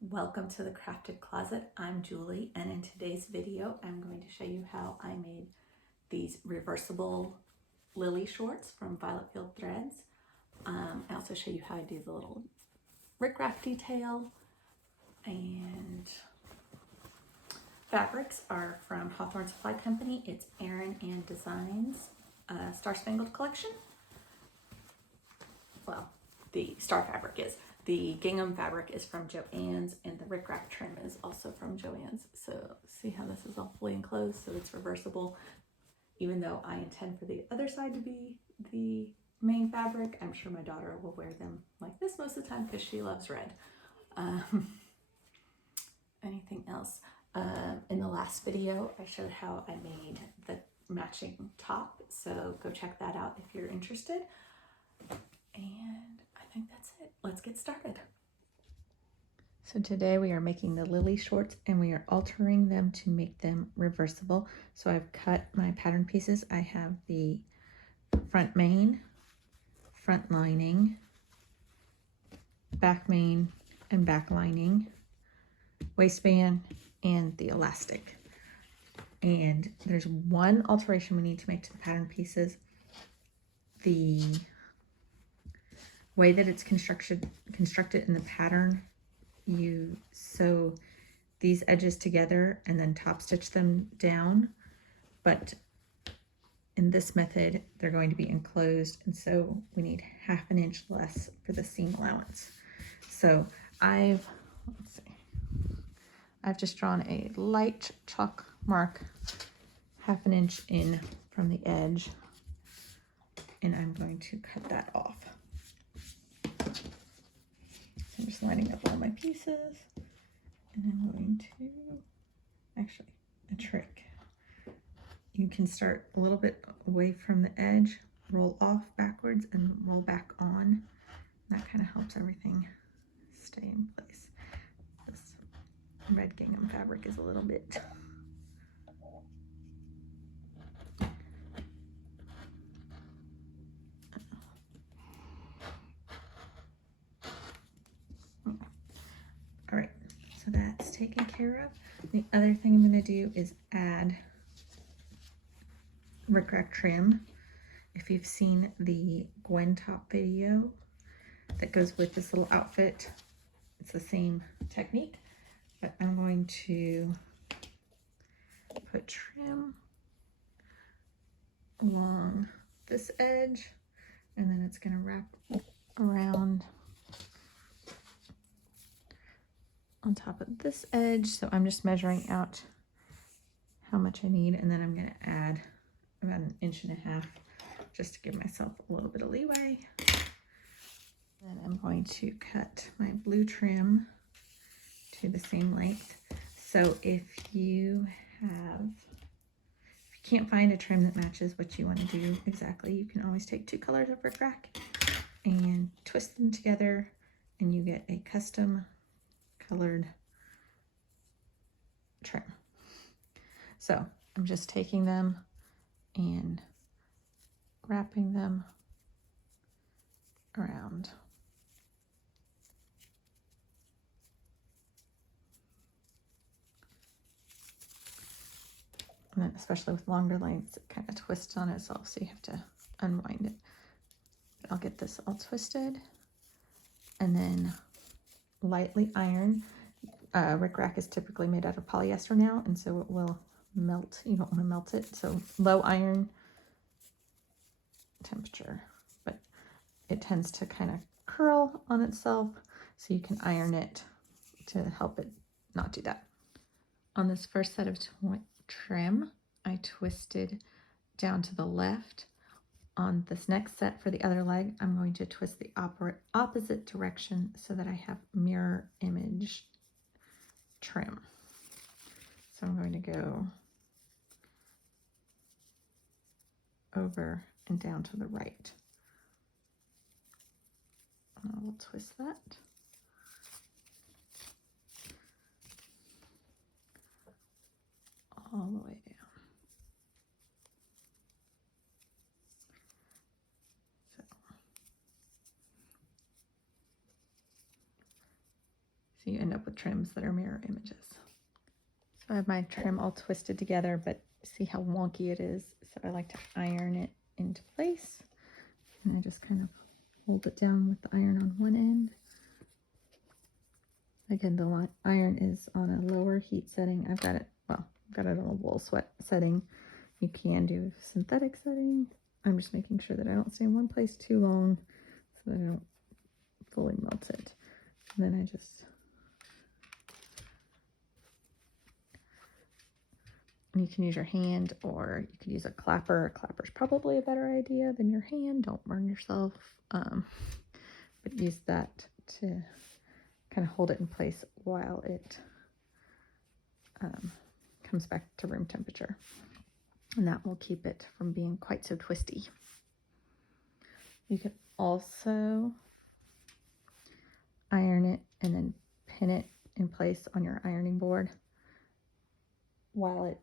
Welcome to the Crafted Closet. I'm Julie, and in today's video I'm going to show you how I made these reversible Lilly shorts from Violet Field Threads. I also show you how I do the little rickrack detail, and fabrics are from Hawthorne Supply Company. It's Erin and Designs Star Spangled Collection. Well, the star fabric is. The gingham fabric is from Joann's, and the rickrack trim is also from Joann's. So see how this is all fully enclosed, so it's reversible. Even though I intend for the other side to be the main fabric, I'm sure my daughter will wear them like this most of the time because she loves red. Anything else? In the last video, I showed how I made the matching top, so go check that out if you're interested. And I think that's it. Let's get started. So today we are making the Lilly shorts, and we are altering them to make them reversible. So I've cut my pattern pieces. I have the front main, front lining, back main and back lining, waistband, and the elastic. And there's one alteration we need to make to the pattern pieces. The way that it's constructed in the pattern, you sew these edges together and then top stitch them down, but in this method they're going to be enclosed, and so we need 1/2 inch less for the seam allowance. So I've just drawn a light chalk mark 1/2 inch in from the edge, and I'm going to cut that off. I'm just lining up all my pieces, and I'm going to, actually, a trick. You can start a little bit away from the edge, roll off backwards, and roll back on. That kind of helps everything stay in place. This red gingham fabric is a little bit all right, so that's taken care of. The other thing I'm going to do is add rickrack trim. If you've seen the Gwen top video that goes with this little outfit, it's the same technique, but I'm going to put trim along this edge, and then it's going to wrap around on top of this edge. So I'm just measuring out how much I need, and then I'm going to add about 1.5 inches just to give myself a little bit of leeway. Then I'm going to cut my blue trim to the same length. So if you can't find a trim that matches what you want to do exactly, you can always take 2 colors of rickrack and twist them together, and you get a custom colored trim. So I'm just taking them and wrapping them around. And then, especially with longer lengths, it kind of twists on itself, so you have to unwind it. But I'll get this all twisted and then lightly iron. Rickrack is typically made out of polyester now, and so it will melt. You don't want to melt it, so low iron temperature, but it tends to kind of curl on itself, so you can iron it to help it not do that. On this first set of trim, I twisted down to the left. On this next set for the other leg, I'm going to twist the opposite direction so that I have mirror image trim. So I'm going to go over and down to the right. And I will twist that. All the way down. So So you end up with trims that are mirror images. So I have my trim all twisted together, but see how wonky it is. So I like to iron it into place. And I just kind of hold it down with the iron on one end. Again, the iron is on a lower heat setting. I've got it on a wool sweat setting. You can do synthetic setting. I'm just making sure that I don't stay in one place too long so that I don't fully melt it. And then I just, you can use your hand or you could use a clapper. A clapper's probably a better idea than your hand. Don't burn yourself. But use that to kind of hold it in place while it comes back to room temperature. And that will keep it from being quite so twisty. You can also iron it and then pin it in place on your ironing board while it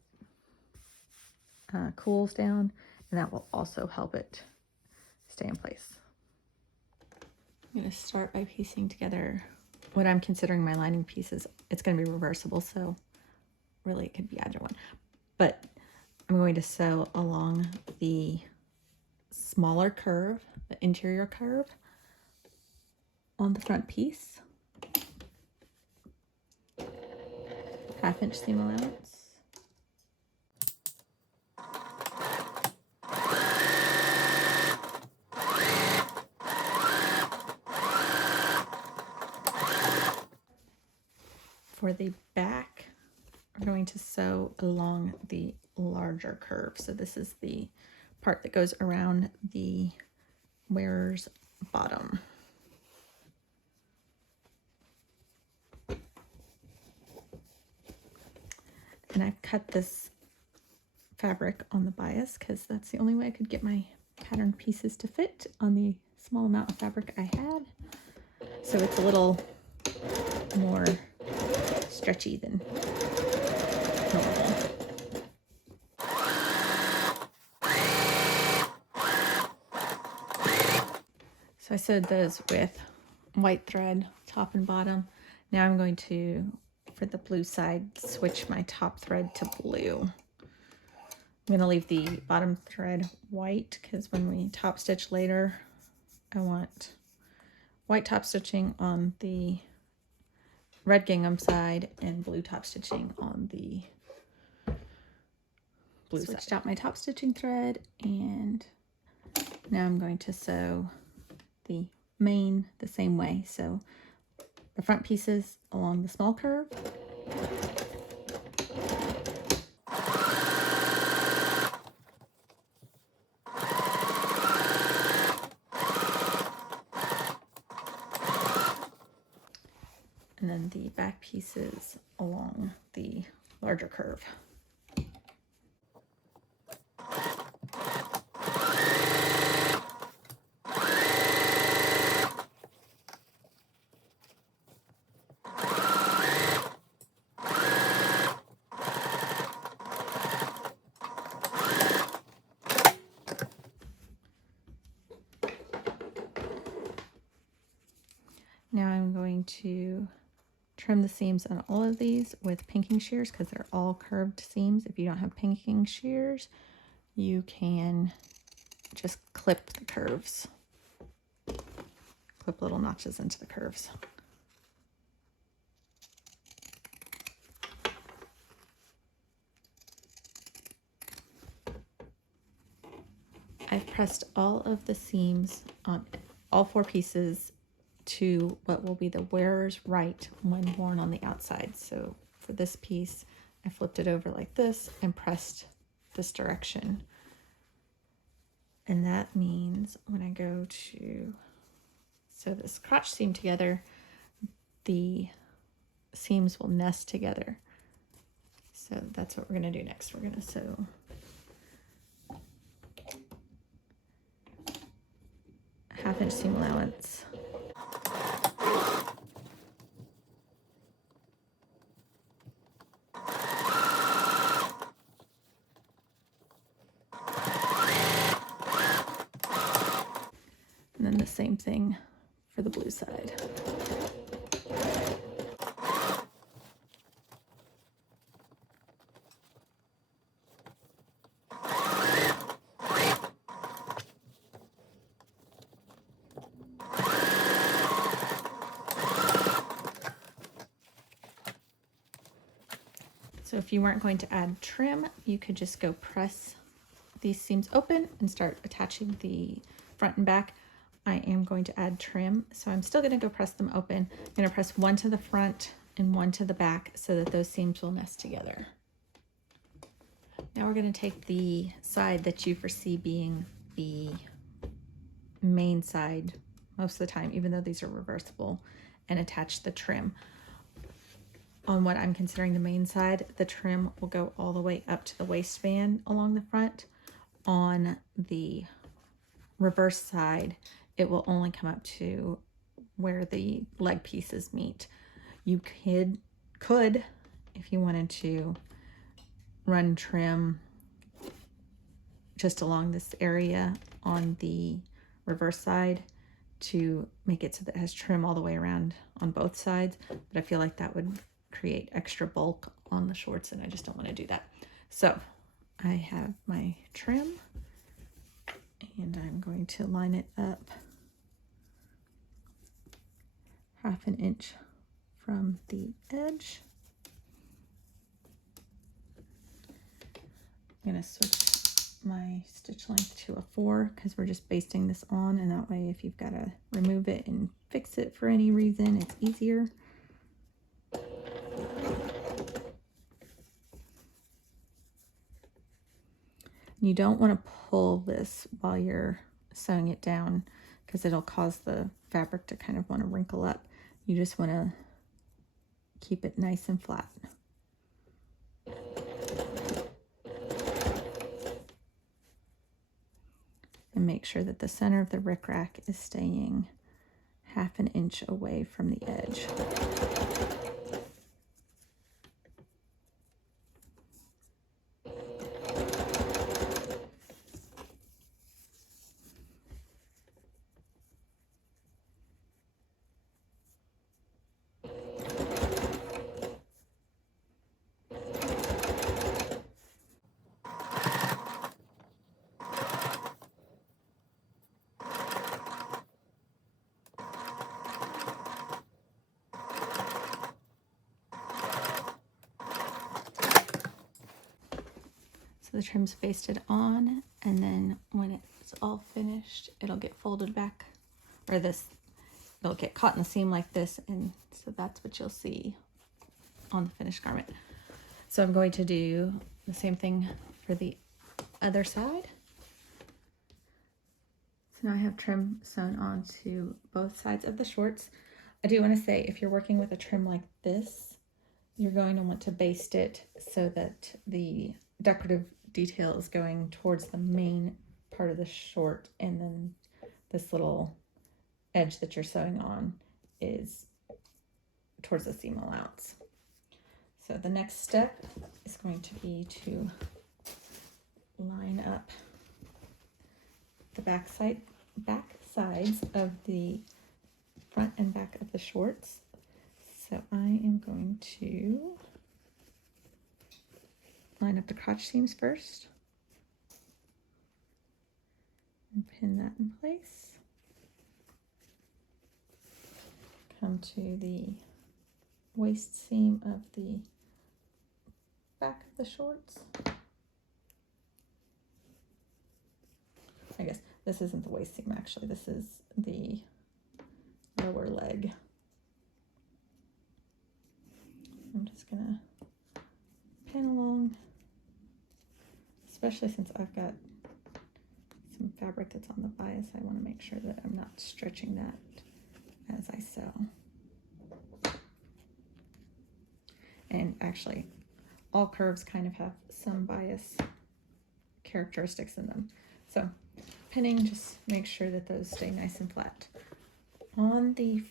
cools down, and that will also help it stay in place. I'm going to start by piecing together what I'm considering my lining pieces. It's going to be reversible, so really it could be either one. But I'm going to sew along the smaller curve, the interior curve, on the front piece. 1/2 inch seam allowance. For the back, we're going to sew along the larger curve. So this is the part that goes around the wearer's bottom. And I cut this fabric on the bias because that's the only way I could get my pattern pieces to fit on the small amount of fabric I had. So it's a little more stretchy than normal. So I sewed those with white thread, top and bottom. Now I'm going to, for the blue side, switch my top thread to blue. I'm going to leave the bottom thread white because when we top stitch later, I want white top stitching on the red gingham side and blue top stitching on the blue side. Switched out my top stitching thread, and now I'm going to sew the main the same way. So the front pieces along the small curve, and then the back pieces along the larger curve. Now I'm going to trim the seams on all of these with pinking shears because they're all curved seams. If you don't have pinking shears, you can just clip the curves. Clip little notches into the curves. I've pressed all of the seams on all 4 pieces to what will be the wearer's right when worn on the outside. So for this piece, I flipped it over like this and pressed this direction. And that means when I go to sew this crotch seam together, the seams will nest together. So that's what we're going to do next. We're going to sew a 1/2 inch seam allowance. And then the same thing for the blue side. So if you weren't going to add trim, you could just go press these seams open and start attaching the front and back. I am going to add trim, so I'm still going to go press them open. I'm going to press one to the front and one to the back so that those seams will nest together. Now we're going to take the side that you foresee being the main side most of the time, even though these are reversible, and attach the trim. On what I'm considering the main side, the trim will go all the way up to the waistband along the front. On the reverse side, it will only come up to where the leg pieces meet. You could, if you wanted to, run trim just along this area on the reverse side to make it so that it has trim all the way around on both sides, but I feel like that would create extra bulk on the shorts and I just don't want to do that. So I have my trim and I'm going to line it up 1/2 inch from the edge. I'm going to switch my stitch length to a 4 because we're just basting this on, and that way if you've got to remove it and fix it for any reason, it's easier. You don't want to pull this while you're sewing it down because it'll cause the fabric to kind of want to wrinkle up. You just want to keep it nice and flat. And make sure that the center of the rickrack is staying 1/2 inch away from the edge. So the trim's basted on, and then when it's all finished, it'll get folded back, or it'll get caught in the seam like this, and so that's what you'll see on the finished garment. So I'm going to do the same thing for the other side. So now I have trim sewn onto both sides of the shorts. I do want to say, if you're working with a trim like this, you're going to want to baste it so that the decorative detail is going towards the main part of the short, and then this little edge that you're sewing on is towards the seam allowance. So the next step is going to be to line up the back sides of the front and back of the shorts. So I am going to line up the crotch seams first and pin that in place. Come to the waist seam of the back of the shorts. I guess this isn't the waist seam, actually. This is the lower leg. I'm just gonna pin along, especially since I've got some fabric that's on the bias. I want to make sure that I'm not stretching that as I sew. And actually, all curves kind of have some bias characteristics in them. So pinning, just make sure that those stay nice and flat. On the,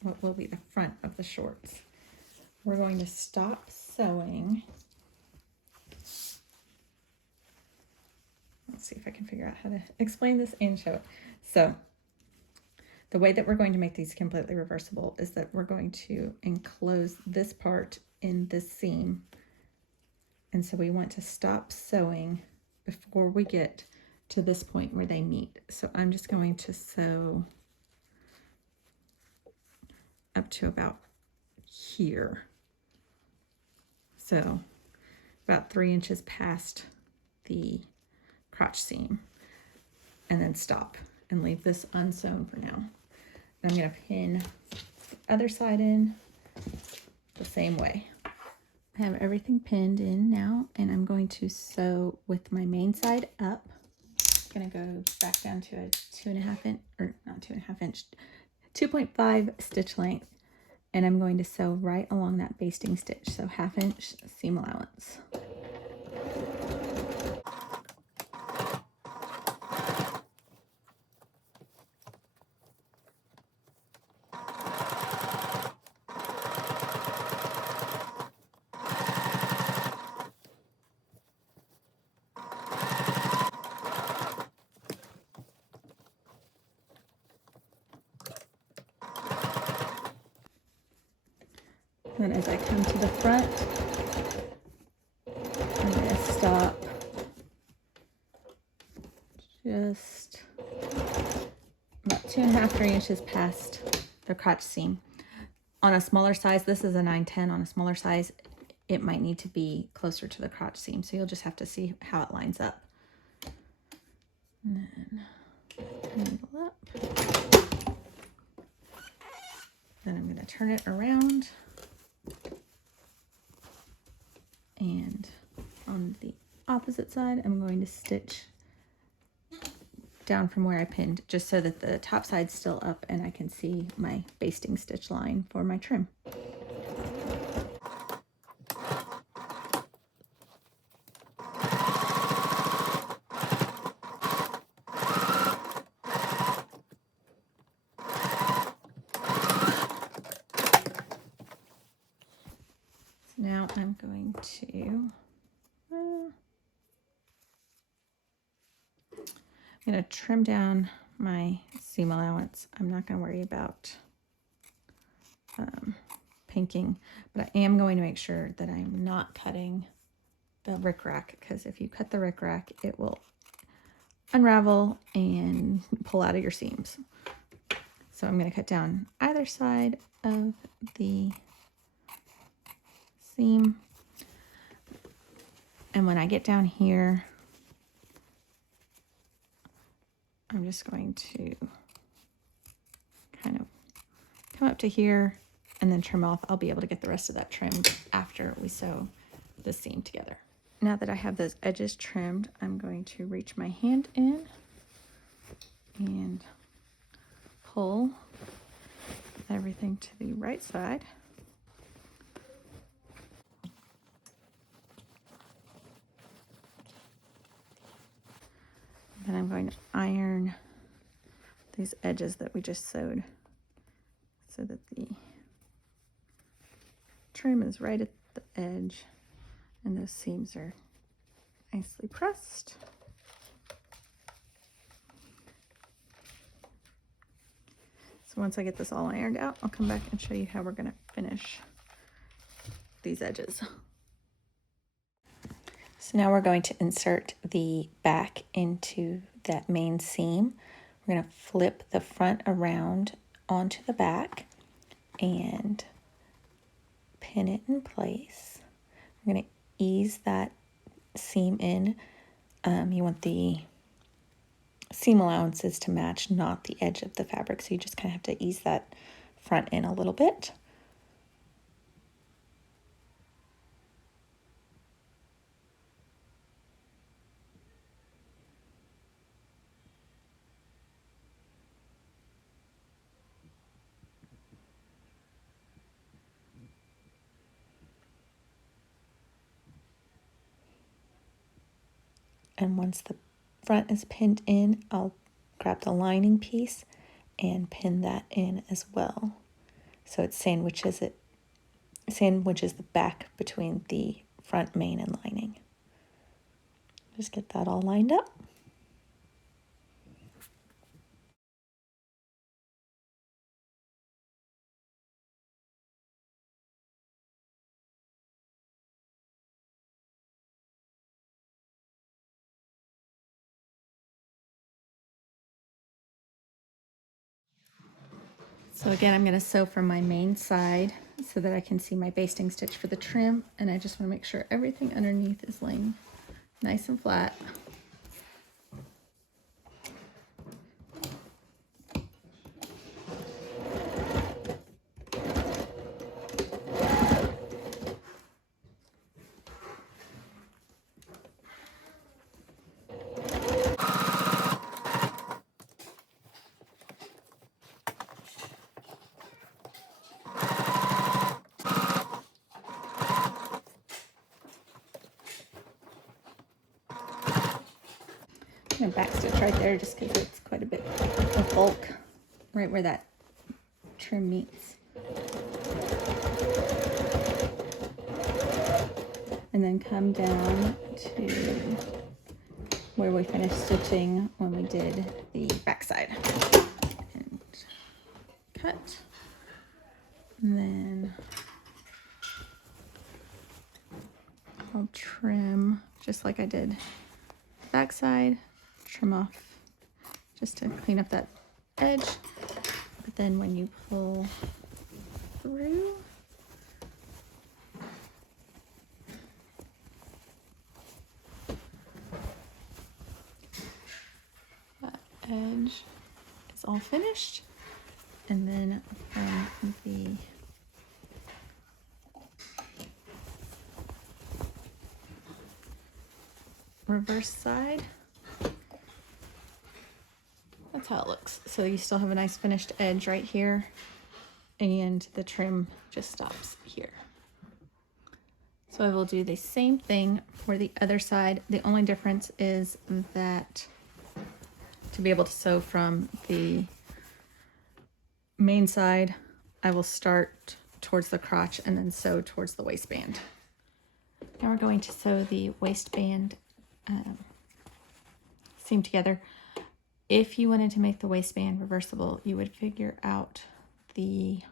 what will be the front of the shorts, we're going to stop sewing. Let's see if I can figure out how to explain this and show it. So the way that we're going to make these completely reversible is that we're going to enclose this part in this seam. And so we want to stop sewing before we get to this point where they meet. So I'm just going to sew up to about here. So about 3 inches past the crotch seam, and then stop and leave this unsewn for now. And I'm going to pin the other side in the same way. I have everything pinned in now, and I'm going to sew with my main side up. I'm going to go back down to a 2.5 inch, or not 2.5 inch, 2.5 stitch length, and I'm going to sew right along that basting stitch, so 1/2 inch seam allowance. Then as I come to the front, I'm going to stop just about 2.5, 3 inches past the crotch seam. On a smaller size, this is a 9/10. On a smaller size, it might need to be closer to the crotch seam, so you'll just have to see how it lines up. And then angle up. Then I'm going to turn it around. And on the opposite side, I'm going to stitch down from where I pinned, just so that the top side's still up and I can see my basting stitch line for my trim. So now I'm going to I'm going to trim down my seam allowance. I'm not going to worry about pinking, but I am going to make sure that I'm not cutting the rickrack, because if you cut the rickrack, it will unravel and pull out of your seams. So I'm going to cut down either side of the seam. And when I get down here, I'm just going to kind of come up to here and then trim off. I'll be able to get the rest of that trimmed after we sew the seam together. Now that I have those edges trimmed, I'm going to reach my hand in and pull everything to the right side. Then I'm going to iron these edges that we just sewed so that the trim is right at the edge and those seams are nicely pressed. So once I get this all ironed out, I'll come back and show you how we're going to finish these edges. So now we're going to insert the back into that main seam. We're going to flip the front around onto the back and pin it in place. We're going to ease that seam in. You want the seam allowances to match, not the edge of the fabric, so you just kind of have to ease that front in a little bit. And once the front is pinned in, I'll grab the lining piece and pin that in as well. So it sandwiches the back between the front main and lining. Just get that all lined up. So again, I'm going to sew from my main side. so that I can see my basting stitch for the trim, and I just want to make sure everything underneath is laying nice and flat. I'm gonna back stitch right there just because it's quite a bit of bulk right where that trim meets. And then come down to where we finished stitching when we did the back side. And cut. And then I'll trim just like I did back side. Trim off just to clean up that edge, but then when you pull through, that edge is all finished, and then from the reverse side, that's how it looks. So you still have a nice finished edge right here, and the trim just stops here. So I will do the same thing for the other side. The only difference is that to be able to sew from the main side, I will start towards the crotch and then sew towards the waistband. Now we're going to sew the waistband seam together. If you wanted to make the waistband reversible, you would figure out the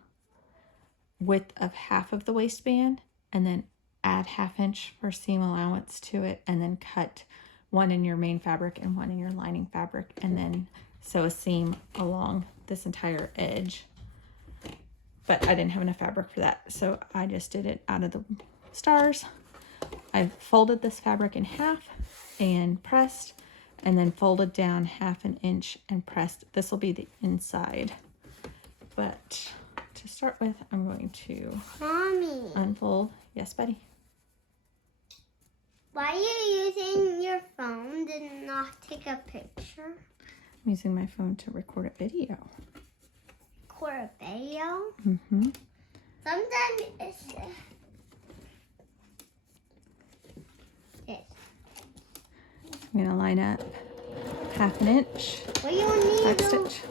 width of half of the waistband and then add 1/2 inch for seam allowance to it, and then cut one in your main fabric and one in your lining fabric, and then sew a seam along this entire edge. But I didn't have enough fabric for that, so I just did it out of the stars. I folded this fabric in half and pressed, and then folded down 1/2 inch and pressed. This will be the inside. But to start with, I'm going to unfold. Yes, buddy? Why are you using your phone and not take a picture? I'm using my phone to record a video. Record a video? Mm-hmm. Sometimes it's I'm going to line up 1/2 inch well, you need back to stitch.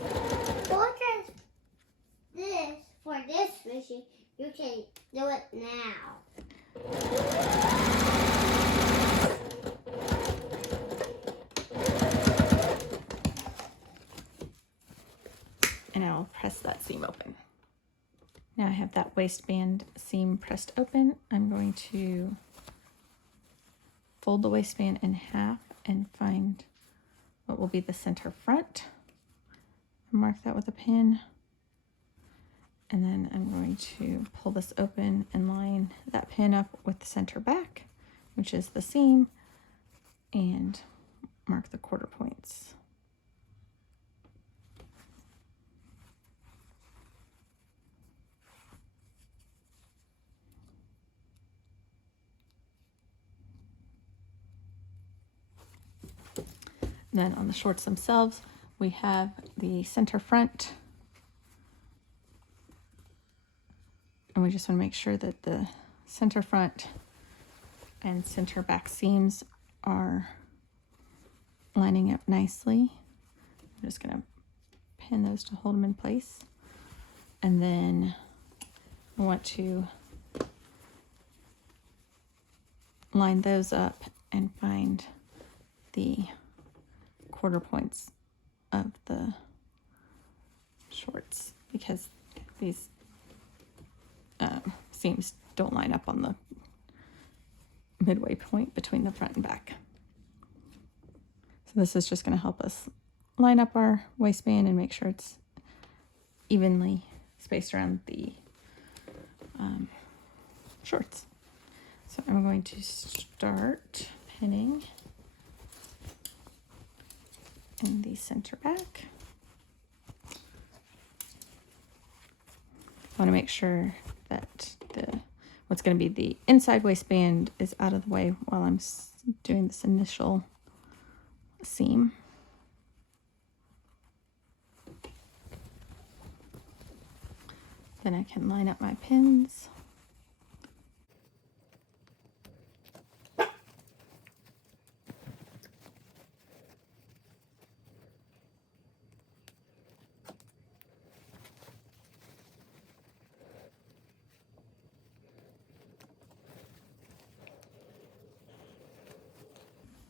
this for this machine. You can do it now. And I'll press that seam open. Now I have that waistband seam pressed open. I'm going to fold the waistband in half and find what will be the center front. Mark that with a pin. And then I'm going to pull this open and line that pin up with the center back, which is the seam, and mark the quarter points. Then on the shorts themselves, we have the center front. And we just want to make sure that the center front and center back seams are lining up nicely. I'm just going to pin those to hold them in place. And then I want to line those up and find the quarter points of the shorts, because these seams don't line up on the midway point between the front and back. So this is just going to help us line up our waistband and make sure it's evenly spaced around the shorts. So I'm going to start pinning in the center back. I want to make sure that what's going to be the inside waistband is out of the way while I'm doing this initial seam. Then I can line up my pins.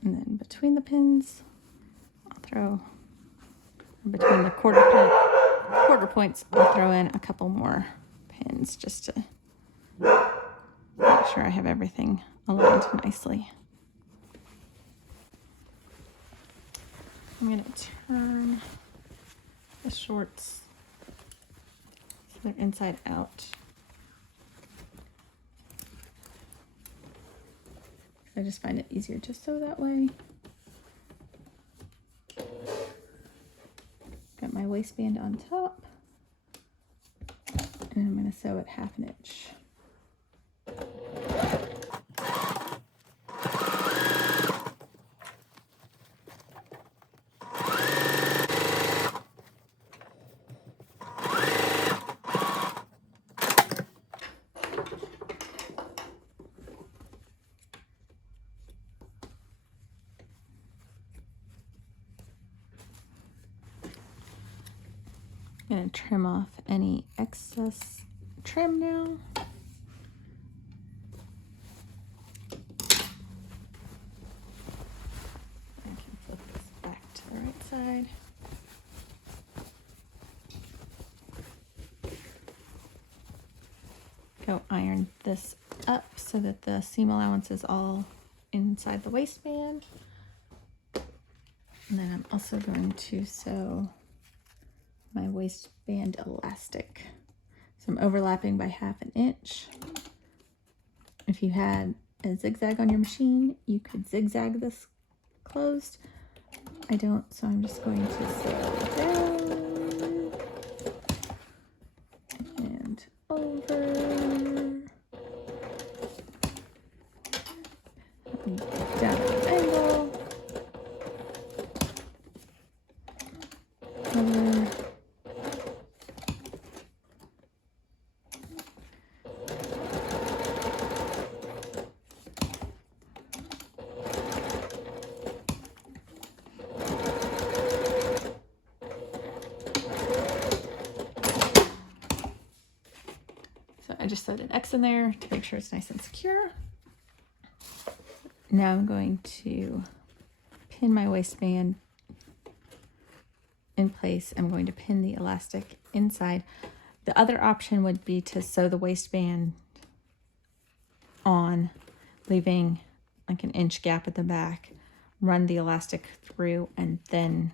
And then between the pins, I'll throw, between the quarter points, I'll throw in a couple more pins just to make sure I have everything aligned nicely. I'm going to turn the shorts so they're inside out. I just find it easier to sew that way. Got my waistband on top, and I'm going to sew it 1/2 inch. I'm going to trim off any excess trim now. I can flip this back to the right side. Go iron this up so that the seam allowance is all inside the waistband. And then I'm also going to sew my waistband elastic. So I'm overlapping by 1/2 inch. If you had a zigzag on your machine, you could zigzag this closed. I don't, so I'm just going to sew down and over. Down at an angle. Over. I just sewed an X in there to make sure it's nice and secure. Now I'm going to pin my waistband in place. I'm going to pin the elastic inside. The other option would be to sew the waistband on, leaving like an inch gap at the back, run the elastic through, and then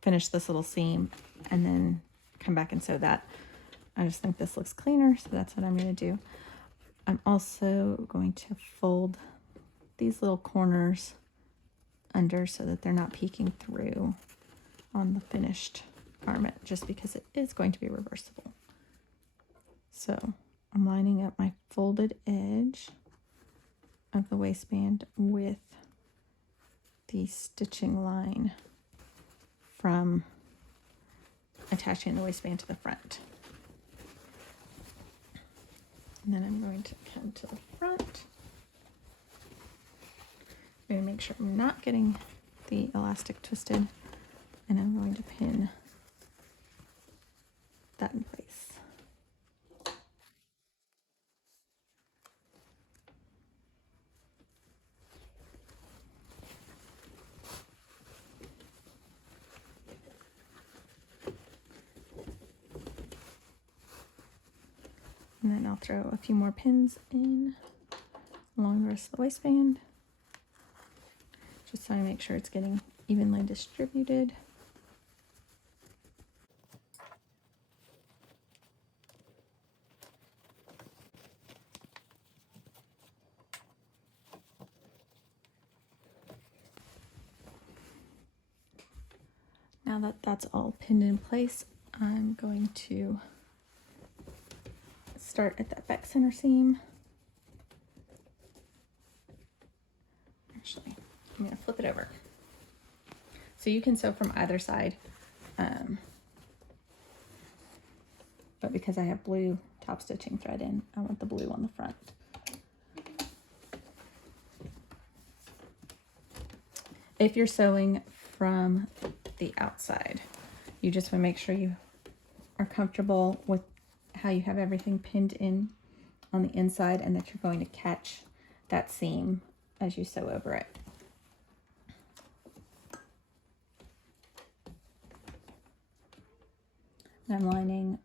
finish this little seam, and then come back and sew that. I just think this looks cleaner, so that's what I'm going to do. I'm also going to fold these little corners under so that they're not peeking through on the finished garment, just because it is going to be reversible. So I'm lining up my folded edge of the waistband with the stitching line from attaching the waistband to the front. And then I'm going to come to the front. I'm going to make sure I'm not getting the elastic twisted, and I'm going to pin that in place. And then I'll throw a few more pins in along the rest of the waistband, just so I make sure it's getting evenly distributed. Now that that's all pinned in place, I'm going to start at that back center seam. Actually, I'm going to flip it over. So you can sew from either side, but because I have blue top stitching thread in, I want the blue on the front. If you're sewing from the outside, you just want to make sure you are comfortable with how you have everything pinned in on the inside and that you're going to catch that seam as you sew over it. I'm lining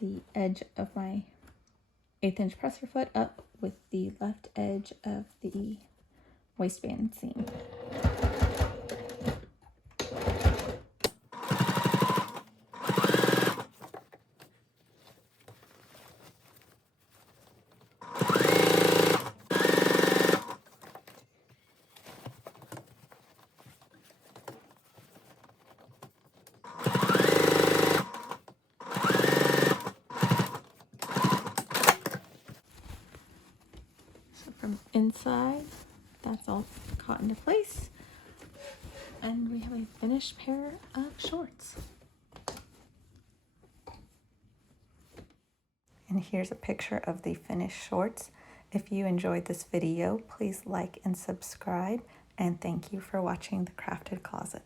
the edge of my 1/8 inch presser foot up with the left edge of the waistband seam. From inside, that's all caught into place, and we have a finished pair of shorts. And here's a picture of the finished shorts. If you enjoyed this video, please like and subscribe, and thank you for watching The Crafted Closet.